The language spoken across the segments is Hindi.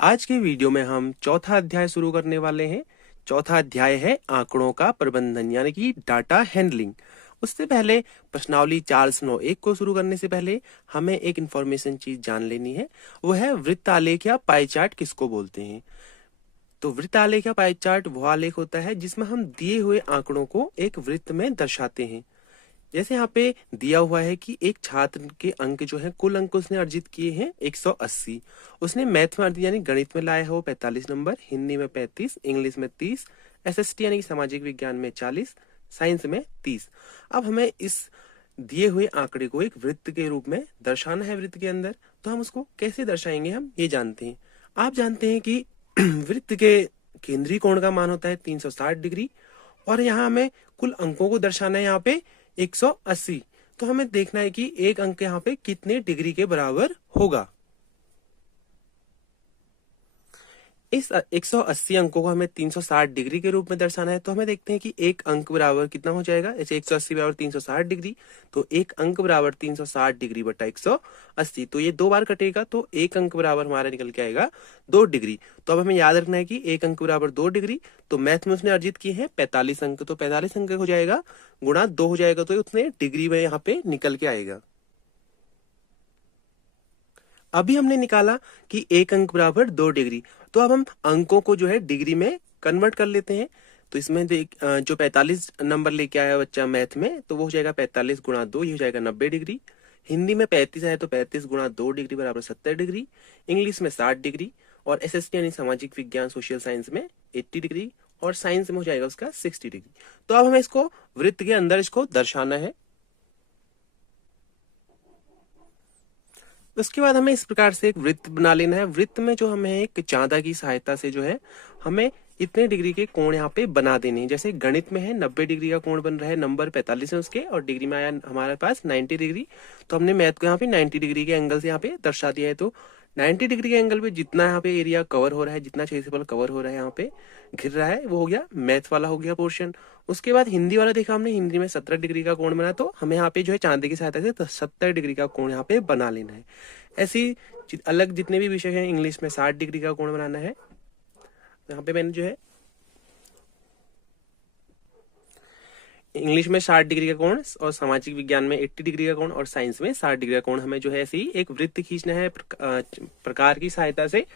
आज के वीडियो में हम चौथा अध्याय शुरू करने वाले हैं। चौथा अध्याय है आंकड़ों का प्रबंधन यानी कि डाटा हैंडलिंग। उससे पहले प्रश्नावली 401 को शुरू करने से पहले हमें एक इन्फॉर्मेशन चीज जान लेनी है, वो है वृत्त आलेख या पाई चार्ट किसको बोलते हैं। तो वृत्त आलेख या पाई चार्ट वो आलेख होता है जिसमें हम दिए हुए आंकड़ों को एक वृत्त में दर्शाते हैं। जैसे यहाँ पे दिया हुआ है कि एक छात्र के अंक जो है, कुल अंक उसने अर्जित किए हैं 180। उसने मैथ में यानी गणित में लाया है वो 45 नंबर, हिंदी में 35, इंग्लिश में 30, एसएसटी यानी कि सामाजिक विज्ञान में 40, साइंस में 30। अब हमें इस दिए हुए आंकड़े को एक वृत्त के रूप में दर्शाना है वृत्त के अंदर। तो हम उसको कैसे दर्शाएंगे हम ये जानते हैं। आप जानते हैं कि वृत्त के केंद्रीय कोण का मान होता है 360 डिग्री और यहाँ हमें कुल अंकों को दर्शाना है यहाँ पे 180। तो हमें देखना है कि एक अंक यहाँ पे कितने डिग्री के बराबर होगा। इस 180 अंकों को हमें 360 डिग्री के रूप में दर्शाना है। तो हमें देखते हैं कि एक अंक बराबर कितना हो जाएगा। जैसे 180 बराबर 360 डिग्री, तो एक अंक बराबर 360 डिग्री बटा 180। तो ये दो बार कटेगा तो एक अंक बराबर हमारा निकल के आएगा 2 डिग्री। तो अब हमें याद रखना है कि एक अंक बराबर 2 डिग्री। तो मैथ में उसने अर्जित किए हैं 45 अंक, तो 45 अंक हो जाएगा गुणा 2 हो जाएगा, तो उतने डिग्री में यहाँ पे निकल के आएगा। अभी हमने निकाला कि एक अंक बराबर 2 डिग्री। तो अब हम अंकों को जो है डिग्री में कन्वर्ट कर लेते हैं। तो इसमें देख जो 45 नंबर लेके आया बच्चा मैथ में, तो वो हो जाएगा 45 गुणा 2, ये हो जाएगा 90 डिग्री। हिंदी में 35 है तो 35 गुणा 2 डिग्री बराबर 70 डिग्री। इंग्लिश में 60 डिग्री और एसएसटी यानी सामाजिक विज्ञान सोशल साइंस में 80 डिग्री और साइंस में हो जाएगा उसका 60 डिग्री। तो अब हमें इसको वृत्त के अंदर इसको दर्शाना है। उसके बाद हमें इस प्रकार से एक वृत्त बना लेना है। वृत्त में जो हमें एक चांदा की सहायता से जो है हमें इतने डिग्री के कोण यहाँ पे बना देने हैं। जैसे गणित में है 90 डिग्री का कोण बन रहा है, नंबर 45 है उसके और डिग्री में आया हमारे पास 90 डिग्री। तो हमने मैथ को यहाँ पे 90 डिग्री के एंगल से यहाँ पे दर्शा दिया है। तो 90 डिग्री के एंगल पे जितना यहाँ पे एरिया कवर हो रहा है, जितना क्षेत्रफल कवर हो रहा है यहाँ पे घिर रहा है, वो हो गया मैथ वाला हो गया पोर्शन। उसके बाद हिंदी वाला देखा हमने, हिंदी में 17 डिग्री का कोण बना, तो हमें यहाँ पे जो है चांदी की सहायता से 70 डिग्री का कोण यहाँ पे बना लेना है। ऐसी अलग जितने भी विषय हैं, इंग्लिश में 60 डिग्री का कोण बनाना है। यहाँ पे मैंने जो है इंग्लिश में 60 डिग्री का कोण और सामाजिक विज्ञान में 80 डिग्री का कोण और साइंस में 60 डिग्री का कोण हमें जो है ऐसे ही एक वृत्त खींचना है प्रकार की सहायता से।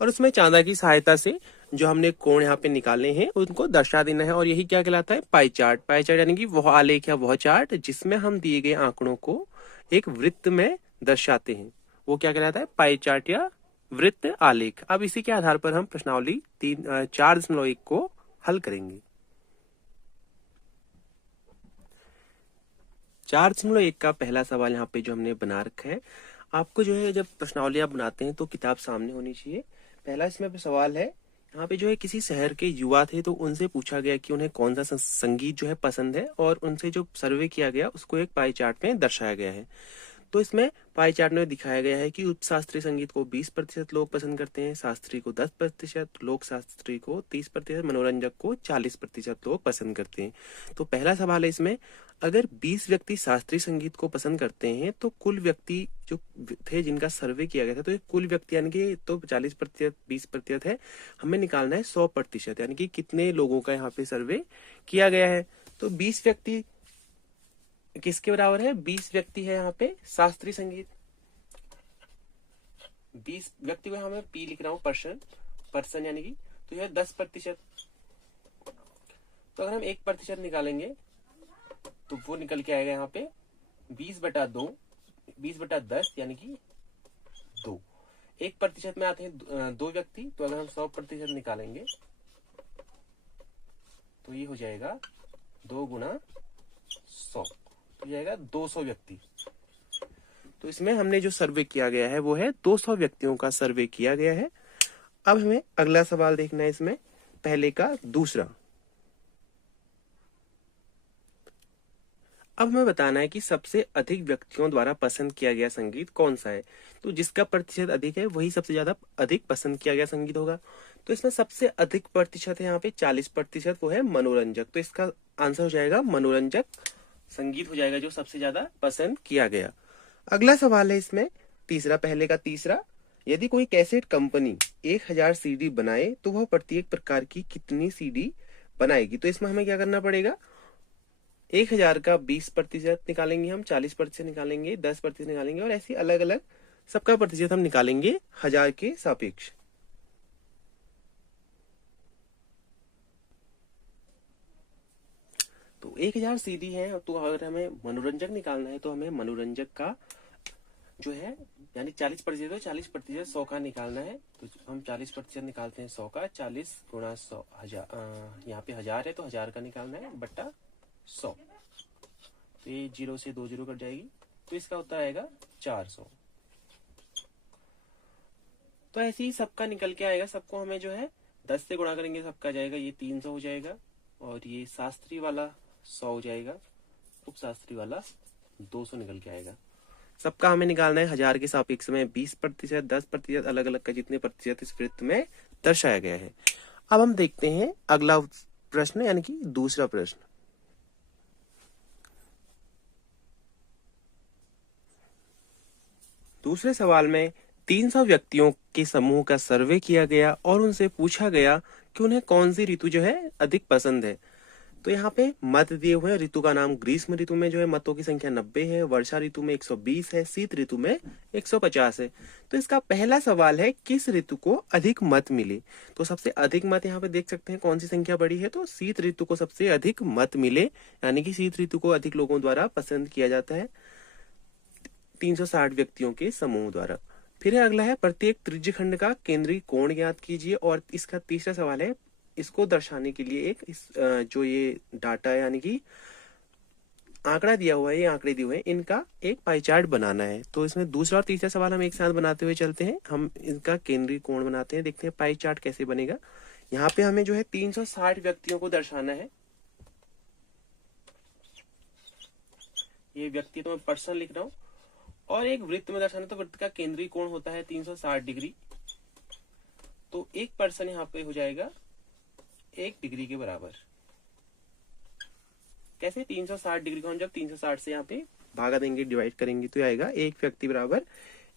और उसमें चांदा की सहायता से जो हमने कोण यहाँ पे निकाले हैं उनको दर्शा देना है। और यही क्या कहलाता है, पाई चार्ट। पाई चार्ट यानी कि वह आलेख या वह चार्ट जिसमें हम दिए गए आंकड़ों को एक वृत्त में दर्शाते हैं, वो क्या कहलाता है, पाई चार्ट या वृत्त आलेख। अब इसी के आधार पर हम प्रश्नावली 4.1 को हल करेंगे। 4.1 का पहला सवाल यहाँ पे जो हमने बना रखा है, आपको जो है जब प्रश्नावली आप बनाते हैं तो किताब सामने होनी चाहिए। पहला इसमें सवाल है, यहाँ पे जो है किसी शहर के युवा थे तो उनसे पूछा गया कि उन्हें कौन सा संगीत जो है पसंद है और उनसे जो सर्वे किया गया उसको एक पाई चार्ट में दर्शाया गया है। तो इसमें पाई चार्ट में दिखाया गया है कि उपशास्त्रीय संगीत को 20% लोग पसंद करते हैं, शास्त्रीय को 10%, लोक शास्त्रीय को 30%, मनोरंजक को 40% लोग पसंद करते हैं। तो पहला सवाल है इसमें, अगर 20 व्यक्ति शास्त्रीय संगीत को पसंद करते हैं तो कुल व्यक्ति जो थे जिनका सर्वे किया गया था, तो ये कुल व्यक्ति यानी कि तो 40% 20% है, हमें निकालना है 100%, यानी कि कितने लोगों का यहाँ पे सर्वे किया गया है। तो 20 व्यक्ति किसके बराबर है, 20 व्यक्ति है यहाँ पे शास्त्रीय संगीत। 20 व्यक्ति को हमें पी लिख रहा हूँ, पर्सन यानी कि, तो यह 10%। तो अगर हम 1% निकालेंगे तो वो निकल के आएगा यहाँ पे 20/2, 20/10 यानी कि 2। 1% में आते हैं 2 व्यक्ति, तो अगर हम 100% निकालेंगे तो ये हो जाएगा 2 गुणा 100, तो जाएगा 200 व्यक्ति। तो इसमें हमने जो सर्वे किया गया है वो है 200 व्यक्तियों का सर्वे किया गया है। अब हमें अगला सवाल देखना है इसमें, पहले का दूसरा। अब हमें बताना है कि सबसे अधिक व्यक्तियों द्वारा पसंद किया गया संगीत कौन सा है। तो जिसका प्रतिशत अधिक है वही सबसे ज्यादा अधिक पसंद किया गया संगीत होगा। तो इसमें सबसे अधिक प्रतिशत है यहाँ पे 40%, वो है मनोरंजक। तो इसका आंसर हो जाएगा मनोरंजक संगीत हो जाएगा जो सबसे ज्यादा पसंद किया गया। अगला सवाल है इसमें तीसरा, पहले का तीसरा, यदि कोई कैसेट कंपनी 1000 सीडी बनाए तो वह प्रत्येक प्रकार की कितनी सीडी बनाएगी। तो इसमें हमें क्या करना पड़ेगा, 1000 का 20% निकालेंगे, हम 40% निकालेंगे, 10% निकालेंगे, और ऐसे अलग अलग सबका प्रतिशत हम निकालेंगे 1000 के सापेक्ष। तो 1000 सीडी है, तो अगर हमें मनोरंजक निकालना है तो हमें मनोरंजक का जो है यानी 40% तो 40% 100 का निकालना है। तो हम 40% निकालते हैं 100 का, 40 गुणा 100 हजार, यहाँ पे 1000 है तो 1000 का निकालना है बट्टा 100। तो ये 0 से 2 0 कट जाएगी, तो इसका उत्तर आएगा 400। तो ऐसे ही सबका निकल के आएगा, सबको हमें जो है 10 से गुणा करेंगे, सबका जाएगा ये 300 हो जाएगा, और ये शास्त्री वाला 100 हो जाएगा, उपशास्त्री वाला 200 निकल के आएगा। सबका हमें निकालना है 1000 के सापेक्ष में 20%, 10%, अलग अलग का जितने प्रतिशत इस वृत्त में दर्शाया गया है। अब हम देखते हैं अगला प्रश्न यानी कि दूसरा प्रश्न। दूसरे सवाल में 300 व्यक्तियों के समूह का सर्वे किया गया और उनसे पूछा गया कि उन्हें कौन सी ऋतु जो है अधिक पसंद है। तो यहाँ पे मत दिए हुए हैं, ऋतु का नाम ग्रीष्म ऋतु में जो है मतों की संख्या 90 है, वर्षा ऋतु में 120 है, शीत ऋतु में 150 है। तो इसका पहला सवाल है किस ऋतु को अधिक मत मिले। तो सबसे अधिक मत यहाँ पे देख सकते हैं कौन सी संख्या बड़ी है, तो शीत ऋतु को सबसे अधिक मत मिले, यानी कि शीत ऋतु को अधिक लोगों द्वारा पसंद किया जाता है 360 व्यक्तियों के समूह द्वारा। फिर अगला है प्रत्येक त्रिज्यखंड का केंद्रीय कोण ज्ञात कीजिए, और इसका तीसरा सवाल है इसको दर्शाने के लिए जो ये डाटा है यानी कि आंकड़ा दिया हुआ है, ये आंकड़े दिए हुए हैं, इनका एक पाई चार्ट बनाना है। तो इसमें दूसरा और तीसरा सवाल हम एक साथ बनाते हुए चलते हैं। हम इनका केंद्रीय कोण बनाते हैं, देखते हैं पाई चार्ट कैसे बनेगा। यहाँ पे हमें जो है 360 व्यक्तियों को दर्शाना है। ये व्यक्ति तो मैं पर्सन लिख रहा हूँ, और एक वृत्त में दर्शाना, तो वृत्त का केंद्रीय कोण होता है 360 डिग्री। तो एक पर्सन यहाँ पे हो जाएगा 1 डिग्री के बराबर। कैसे, 360 डिग्री को हम जब 360 से यहाँ पे भागा देंगे, डिवाइड करेंगे, तो आएगा 1 व्यक्ति बराबर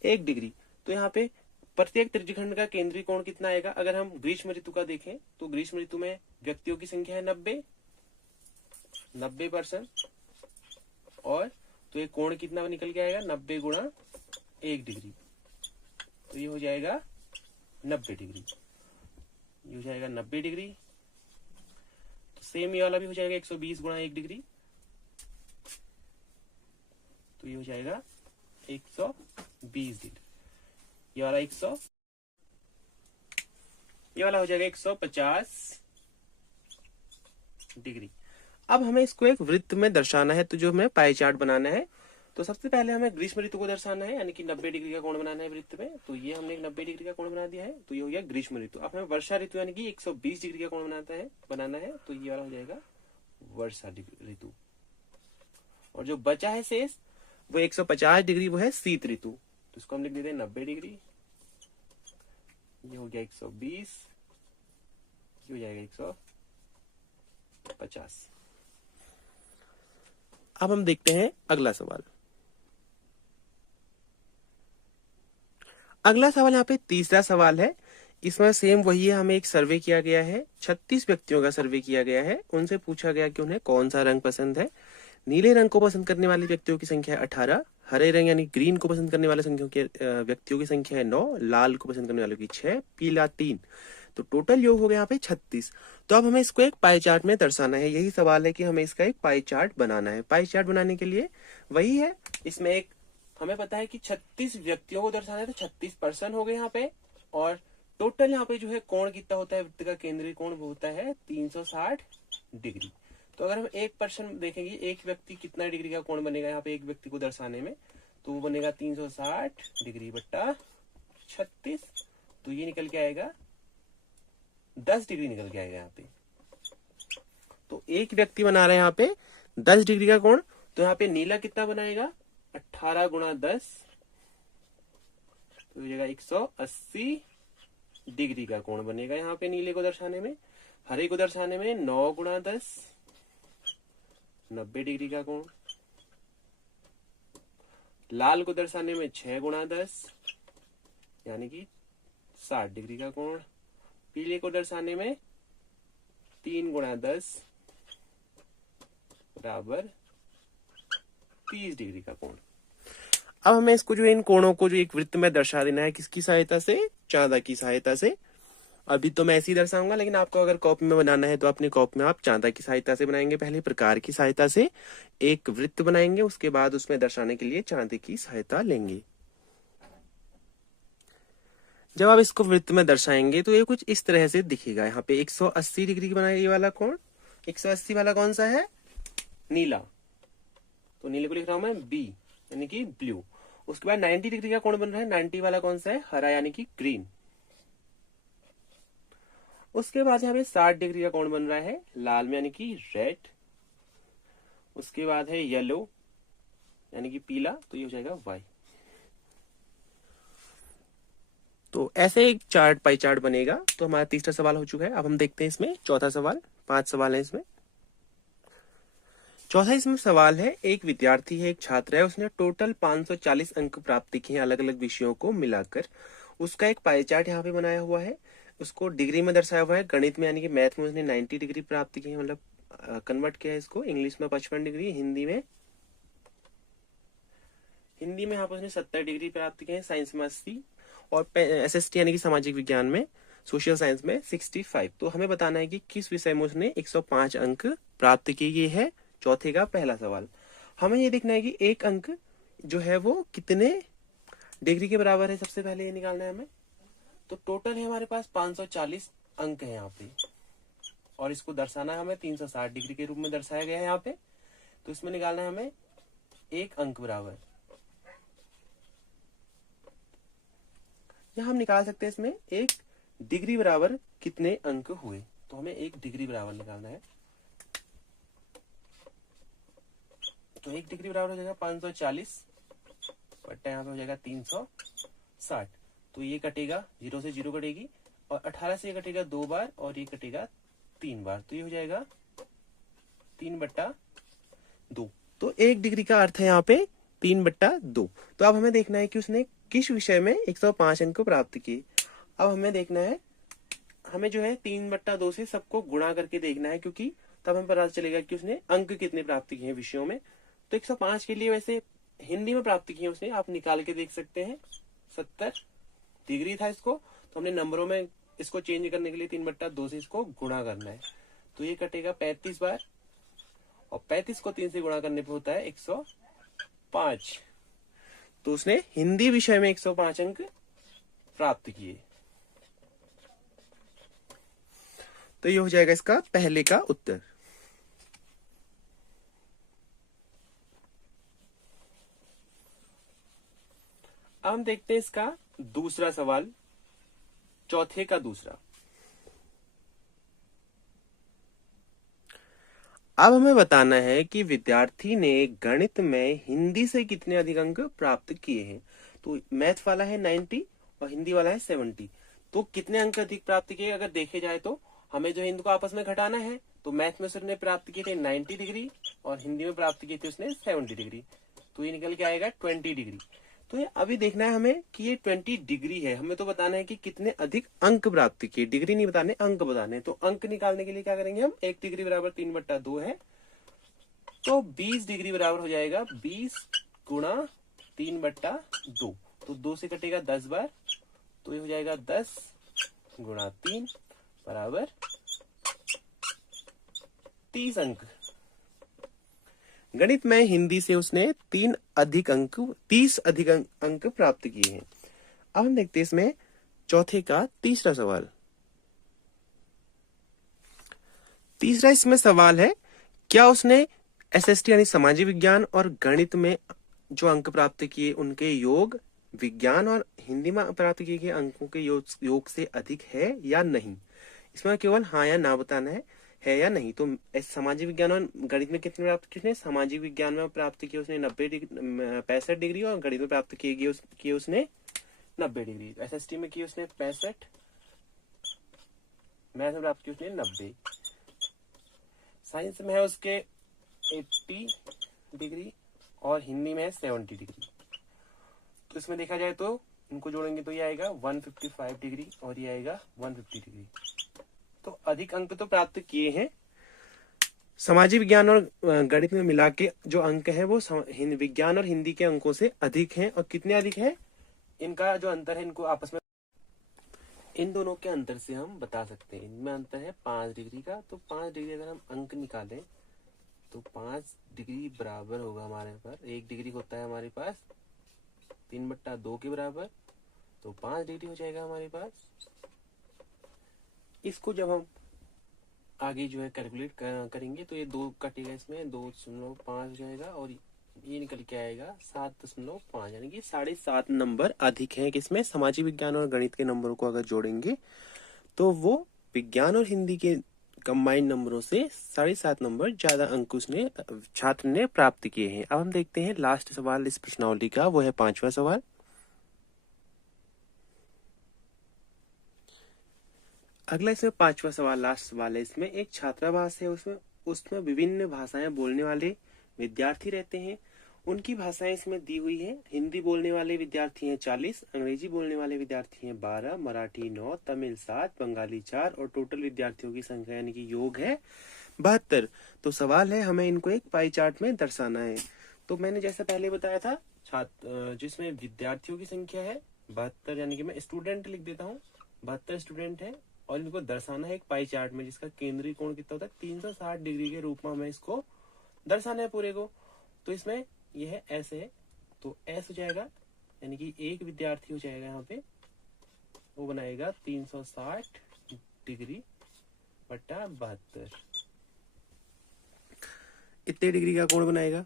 1 डिग्री। तो यहाँ पे प्रत्येक त्रिज्यखंड का केंद्रीय कोण कितना आएगा। अगर हम ग्रीष्म ऋतु का देखें तो ग्रीष्म ऋतु में व्यक्तियों की संख्या है 90%, और तो ये कोण कितना निकल के आएगा 90 गुणा 1 डिग्री, तो ये हो जाएगा 90 डिग्री। ये हो जाएगा 90 डिग्री। तो सेम ये वाला भी हो जाएगा 120 गुणा 1 डिग्री, तो ये हो जाएगा 120 डिग्री। ये वाला 100, ये वाला हो जाएगा 150 डिग्री। अब हमें इसको एक वृत्त में दर्शाना है, तो जो हमें पाई चार्ट बनाना है, तो सबसे पहले हमें ग्रीष्म ऋतु को दर्शाना है, यानी कि 90 डिग्री का कोण बनाना है वृत्त में। तो ये हमने 90 डिग्री का कोण बना दिया है, तो ये हो गया ग्रीष्म ऋतु। अब हमें वर्षा ऋतु यानी कि 120 डिग्री का कोण बनाना है, तो ये वाला हो जाएगा वर्षा ऋतु। और जो बचा है शेष वो 150 डिग्री, वो है शीत ऋतु। तो इसको हम लिख देते हैं 90 डिग्री, ये हो गया 120, ये हो जाएगा 150। अब हम देखते हैं अगला सवाल। अगला सवाल यहाँ पे तीसरा सवाल है। इसमें सेम वही है, हमें एक सर्वे किया गया है, 36 व्यक्तियों का सर्वे किया गया है। उनसे पूछा गया कि उन्हें कौन सा रंग पसंद है। नीले रंग को पसंद करने वाले व्यक्तियों की संख्या है 18, हरे रंग यानी ग्रीन को पसंद करने वाले व्यक्तियों की संख्या है 9, लाल को पसंद करने वालों की 6, पीला 3। तो टोटल योग हो गया यहाँ पे 36। तो अब हमें इसको एक पाई चार्ट में दर्शाना है। यही सवाल है कि हमें इसका एक पाई चार्ट बनाना है। पाई चार्ट बनाने के लिए वही है, इसमें एक हमें पता है कि 36 व्यक्तियों को दर्शाना है, तो 36% हो गए यहाँ पे। और टोटल यहाँ पे जो है कोण कितना होता है, वृत्त का केंद्रीय कोण वो होता है 360 डिग्री। तो अगर हम 1% देखेंगे, एक व्यक्ति कितना डिग्री का कोण बनेगा यहाँ पे एक व्यक्ति को दर्शाने में, तो वो बनेगा 360 डिग्री बट्टा 36। तो ये निकल के आएगा 10 डिग्री निकल के आएगा यहाँ पे। तो एक व्यक्ति बना रहा है यहाँ पे 10 डिग्री का कोण। तो यहाँ पे नीला कितना बनाएगा, 18 गुणा 10, तो हो जाएगा 180 डिग्री का कोण बनेगा यहाँ पे नीले को दर्शाने में। हरे को दर्शाने में 9 गुणा 10, 90 डिग्री का कोण। लाल को दर्शाने में 6 गुणा 10, यानी कि 60 डिग्री का कोण। पीले को दर्शाने में 3 गुणा 10 बराबर 30 डिग्री का कोण। अब हमें इसको जो इन कोणों को जो एक वृत्त में दर्शा देना है, किसकी सहायता से? चांदा की सहायता से। अभी तो मैं ऐसे ही दर्शाऊंगा, लेकिन आपको अगर कॉपी में बनाना है तो अपनी कॉपी में आप चांदा की सहायता से बनाएंगे। पहले प्रकार की सहायता से एक वृत्त बनाएंगे, उसके बाद उसमें दर्शाने के लिए चांदे की सहायता लेंगे। जब आप इसको वृत्त में दर्शाएंगे तो ये कुछ इस तरह से दिखेगा। यहाँ पे 180 डिग्री की बनाया ये वाला कोण। 180 वाला कौन सा है? नीला, तो नीले को लिख रहा हूं मैं बी यानी कि ब्लू। उसके बाद 90 डिग्री का कोण बन रहा है। 90 वाला कौन सा है? हरा यानी कि ग्रीन। उसके बाद यहाँ पे 60 डिग्री का कोण बन रहा है लाल में यानी कि रेड। उसके बाद है येलो यानी कि पीला, तो ये हो जाएगा वाई। तो ऐसे एक चार्ट पाई चार्ट बनेगा। तो हमारा तीसरा सवाल हो चुका है। अब हम देखते हैं इसमें चौथा सवाल। 5 सवाल है इसमें। चौथा इसमें सवाल है, एक विद्यार्थी है, एक छात्र है, उसने टोटल 540 अंक प्राप्त किए हैं अलग अलग विषयों को मिलाकर। उसका एक पाई चार्ट यहाँ पे बनाया हुआ है, उसको डिग्री में दर्शाया हुआ है। गणित में यानी कि मैथ में उसने 90 डिग्री प्राप्त की है, मतलब कन्वर्ट किया है इसको। इंग्लिश में 55 डिग्री, हिंदी में यहाँ पर उसने 70 डिग्री प्राप्त किए हैं। साइंस में 80 और SST यानी कि सामाजिक विज्ञान में, सोशल साइंस में 65। तो हमें बताना है कि किस विषय में उसने 105 अंक प्राप्त किए। ये है चौथे का पहला सवाल। हमें ये देखना है कि एक अंक जो है वो कितने डिग्री के बराबर है। सबसे पहले ये निकालना है हमें। तो टोटल है हमारे पास 540 अंक है यहाँ पे, और इसको दर्शाना है हमें 360 डिग्री के रूप में दर्शाया गया है यहाँ पे। तो इसमें निकालना है हमें एक अंक बराबर, या हम निकाल सकते हैं इसमें एक डिग्री बराबर कितने अंक हुए। तो हमें एक डिग्री बराबर निकालना है। तो एक डिग्री बराबर हो जाएगा 540 बट्टा यहाँ पे हो जाएगा 360। तो ये कटेगा, 0 से 0 कटेगी, और 18 से ये कटेगा 2 बार, और ये कटेगा 3 बार। तो ये हो जाएगा 3/2। तो एक डिग्री का अर्थ है यहाँ पे 3/2। तो अब हमें देखना है कि उसने किस विषय में 105 अंक प्राप्त किए। अब हमें देखना है, हमें जो है 3/2 से सबको गुणा करके देखना है, क्योंकि तब हमें पता चलेगा कि उसने अंक कितने प्राप्त किए हैं विषयों में। तो 105 के लिए वैसे हिंदी में प्राप्त किए उसने, आप निकाल के देख सकते हैं। 70 डिग्री था इसको, तो हमने नंबरों में इसको चेंज करने के लिए 3/2 से इसको गुणा करना है। तो ये कटेगा 35 बार, और 35 को 3 से गुणा करने पे होता है 105। तो उसने हिंदी विषय में 105 अंक प्राप्त किए। तो ये हो जाएगा इसका पहले का उत्तर। अब हम देखते हैं इसका दूसरा सवाल, चौथे का दूसरा। अब हमें बताना है कि विद्यार्थी ने गणित में हिंदी से कितने अधिक अंक प्राप्त किए हैं। तो मैथ वाला है 90 और हिंदी वाला है 70। तो कितने अंक अधिक प्राप्त किए अगर देखे जाए तो हमें जो है इनको आपस में घटाना है। तो मैथ में उसने प्राप्त किए थे 90 डिग्री, और हिंदी में प्राप्त किए थे उसने 70 डिग्री। तो ये निकल के आएगा 20 डिग्री। तो ये अभी देखना है हमें कि ये 20 डिग्री है। हमें तो बताना है कि कितने अधिक अंक प्राप्त किए, डिग्री नहीं बताने, अंक बताने। तो अंक निकालने के लिए क्या करेंगे हम, एक डिग्री बराबर 3/2 है, तो 20 डिग्री बराबर हो जाएगा 20 गुणा 3/2। तो 2 से कटेगा 10 बार, तो ये हो जाएगा 10 गुणा 3 बराबर 30 अंक। गणित में हिंदी से उसने 30 अधिक अंक प्राप्त किए हैं। अब हम देखते हैं इसमें चौथे का तीसरा सवाल। तीसरा इसमें सवाल है, क्या उसने SST यानी सामाजिक विज्ञान और गणित में जो अंक प्राप्त किए उनके योग विज्ञान और हिंदी में प्राप्त किए गए अंकों के योग से अधिक है या नहीं। इसमें केवल हाँ या ना बताना है या नहीं। तो सामाजिक विज्ञान और गणित में कितने प्राप्त किए? सामाजिक विज्ञान में प्राप्त किए उसने 65 डिग्री, और गणित में प्राप्त किए उसने 90 डिग्री। SST में किए उसने 65, मैथ में प्राप्त किए उसने 90, साइंस में है उसके 80 डिग्री, और हिंदी में है 70 डिग्री। तो इसमें देखा जाए तो इनको जोड़ेंगे तो ये आएगा 155 डिग्री और ये आएगा 150 डिग्री। तो अधिक अंक तो प्राप्त किए हैं। सामाजिक विज्ञान और गणित में मिला के जो अंक है वो विज्ञान और हिंदी के अंकों से अधिक हैं। और कितने अधिक है, इनका जो अंतर है इनको आपस में, इन दोनों के अंतर से हम बता सकते हैं। इनमें अंतर है 5 डिग्री का। तो 5 डिग्री अगर हम अंक निकालें तो 5 डिग्री बराबर होगा हमारे पास, 1 डिग्री होता है हमारे पास 3/2 के बराबर, तो 5 डिग्री हो जाएगा हमारे पास। इसको जब हम आगे जो है कैलकुलेट करेंगे तो ये 2 कटेगा, इसमें 2.5 हो जाएगा और ये निकल के आएगा 7.5, यानी कि 7.5 नंबर अधिक है किसमें, सामाजिक विज्ञान और गणित के नंबरों को अगर जोड़ेंगे तो वो विज्ञान और हिंदी के कंबाइंड नंबरों से 7.5 नंबर ज्यादा अंक उसने छात्र ने प्राप्त किए हैं। अब हम देखते हैं लास्ट सवाल इस प्रश्नावली का, वो है 5वां सवाल। अगला इसमें 5वां सवाल लास्ट सवाल है। इसमें एक छात्रावास है, उसमें विभिन्न भाषाएं बोलने वाले विद्यार्थी रहते हैं। उनकी भाषाएं इसमें दी हुई है। हिंदी बोलने वाले विद्यार्थी हैं 40, अंग्रेजी बोलने वाले विद्यार्थी हैं 12, मराठी 9, तमिल 7, बंगाली 4 और टोटल विद्यार्थियों की संख्या यानी कि योग है 72। तो सवाल है हमें इनको एक पाई चार्ट में दर्शाना है। तो मैंने जैसा पहले बताया था, छात्र जिसमें विद्यार्थियों की संख्या है 72, यानी कि मैं स्टूडेंट लिख देता हूँ, 72 स्टूडेंट है और इनको दर्शाना है एक पाई चार्ट में जिसका केंद्रीय कोण कितना होता है 360 डिग्री के रूप में हमें इसको दर्शाना है पूरे को। तो इसमें यह है ऐसे है, तो ऐस हो जाएगा, यानी कि एक विद्यार्थी हो जाएगा यहाँ पे, वो बनाएगा 360 डिग्री बटा 72। इतने डिग्री का कोण बनाएगा,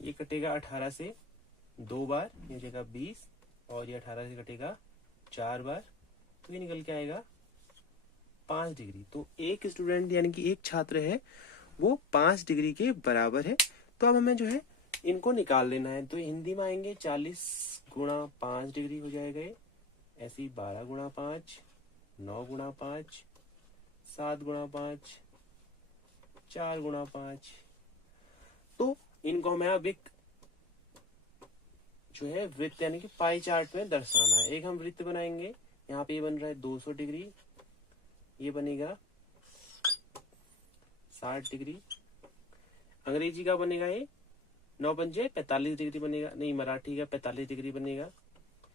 ये कटेगा 18 से 2 बार, ये जगह 20 और ये 18 से कटेगा 4 बार, तो ये निकल के आएगा 5 डिग्री। तो एक स्टूडेंट यानी कि एक छात्र है वो 5 डिग्री के बराबर है। तो अब हमें जो है इनको निकाल लेना है। तो हिंदी में आएंगे 40 गुणा 5 डिग्री हो जाएगा, ऐसे ही 12 गुणा 5, 9 गुणा 5, 7 गुणा 5, 4 गुणा 5। तो इनको हमें अब एक जो है वृत्त यानी कि पाई चार्ट में दर्शाना है। एक हम वृत्त बनाएंगे, यहाँ पे ये बन रहा है 200 डिग्री, ये बनेगा 60 डिग्री। अंग्रेजी का बनेगा ये 9 पंजे 45 डिग्री बनेगा, नहीं मराठी का 45 डिग्री बनेगा,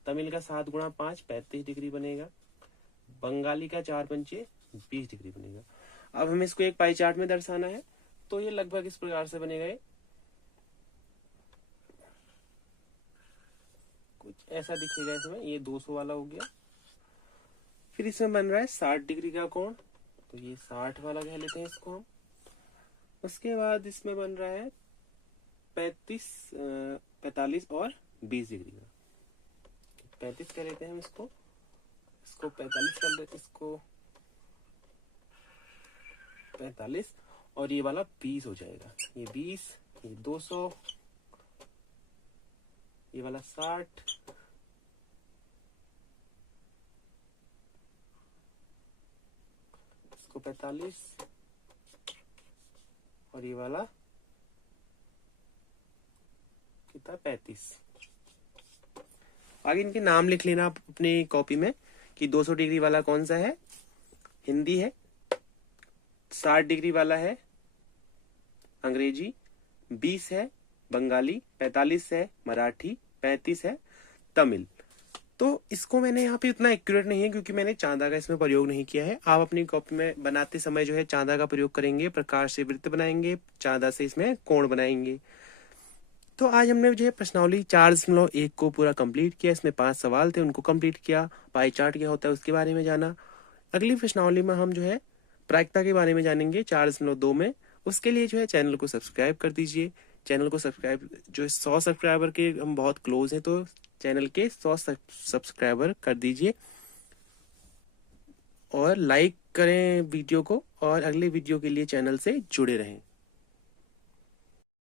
तमिल का 7 गुणा 5 35 डिग्री बनेगा, बंगाली का 4 पंजे 20 डिग्री बनेगा। अब हमें इसको एक पाई चार्ट में दर्शाना है, तो ये लगभग इस प्रकार से बनेगा, ये कुछ ऐसा दिखेगा इसमें। ये 200 वाला हो गया। फिर इसमें बन रहा है 60 डिग्री का कोण, तो ये 60 वाला कह लेते हैं इसको हम। उसके बाद इसमें बन रहा है 45 और 20 डिग्री का, 35 कह लेते हैं हम इसको 45 कर लेते, इसको 45 और ये वाला 20 हो जाएगा, ये 20, ये 200, ये वाला 60, इसको 45 और ये वाला कितना 35। आगे इनके नाम लिख लेना आप अपनी कॉपी में कि 200 डिग्री वाला कौन सा है, हिंदी है, 60 डिग्री वाला है अंग्रेजी, 20 है बंगाली, 45 है मराठी, 35 है तमिल। तो इसको मैंने यहाँ पे उतना एक्यूरेट नहीं है क्योंकि मैंने चांदा का इसमें प्रयोग नहीं किया है। आप अपनी कॉपी में बनाते समय जो है चांदा का प्रयोग करेंगे, प्रकाश से वृत्त बनाएंगे, चांदा से इसमें कोण बनाएंगे। तो आज हमने जो है प्रश्नावली 4.1 को पूरा कंप्लीट किया। इसमें 5 सवाल थे, उनको कंप्लीट किया, पाई चार्ट क्या होता है उसके बारे में जाना। अगली प्रश्नावली में हम जो है प्रायिकता के बारे में जानेंगे 4.2 में। उसके लिए जो है चैनल को सब्सक्राइब कर दीजिए। चैनल को सब्सक्राइब, जो 100 सब्सक्राइबर के हम बहुत क्लोज हैं, तो चैनल के 100 सब्सक्राइबर कर दीजिए और लाइक करें वीडियो को, और अगले वीडियो के लिए चैनल से जुड़े रहें।